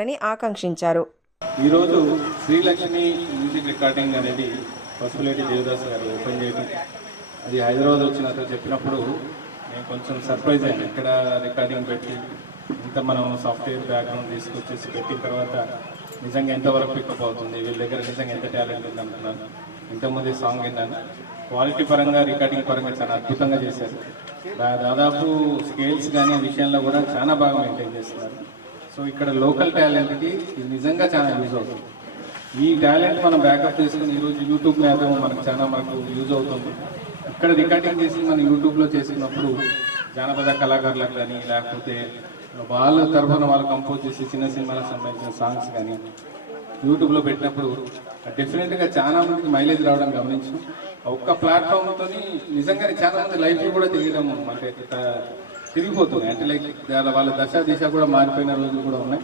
అని ఆకాంక్షించారు. ఈరోజు శ్రీలక్ష్మి మ్యూజిక్ రికార్డింగ్ అనేది పసుపులేటి దేవదాస్ గారు ఓపెన్ చేయడం, అది హైదరాబాద్ వచ్చినాక చెప్పినప్పుడు నేను కొంచెం సర్ప్రైజ్ అయ్యాను. ఇక్కడ రికార్డింగ్ పెట్టి ఇంత మనం సాఫ్ట్వేర్ బ్యాక్గ్రౌండ్ తీసుకొచ్చేసి పెట్టిన తర్వాత నిజంగా ఎంతవరకు పికప్ అవుతుంది, వీళ్ళ దగ్గర నిజంగా ఎంత టాలెంట్ ఉంది అనుకున్నాను. ఇంతకుముందు సాంగ్ విన్నాను, క్వాలిటీ పరంగా రికార్డింగ్ పరంగా చాలా అద్భుతంగా చేశారు. దాదాపు స్కేల్స్ కానీ విషయంలో కూడా చాలా బాగా మెయింటైన్ చేస్తున్నారు. సో ఇక్కడ లోకల్ టాలెంట్కి ఇది నిజంగా చాలా యూజ్ అవుతుంది. ఈ టాలెంట్ మనం బ్యాకప్ చేసుకుని ఈరోజు యూట్యూబ్ మాధ్యమం మనకు యూజ్ అవుతుంది. ఇక్కడ రికార్డింగ్ చేసి మనం యూట్యూబ్లో చేసుకున్నప్పుడు జానపద కళాకారులకు కానీ లేకపోతే వాళ్ళ తరఫున వాళ్ళు కంపోజ్ చేసి చిన్న సినిమాలకు సంబంధించిన సాంగ్స్ కానీ యూట్యూబ్లో పెట్టినప్పుడు డెఫినెట్గా చాలా మందికి మైలేజ్ రావడం గమనించు. ఒక్క ప్లాట్ఫామ్తో నిజంగానే చాలా మంది లైఫ్ కూడా తెలియడం అంటే తిరిగిపోతుంది. అంటే లైక్ వాళ్ళ దశ దిశ కూడా మారిపోయిన రోజులు కూడా ఉన్నాయి.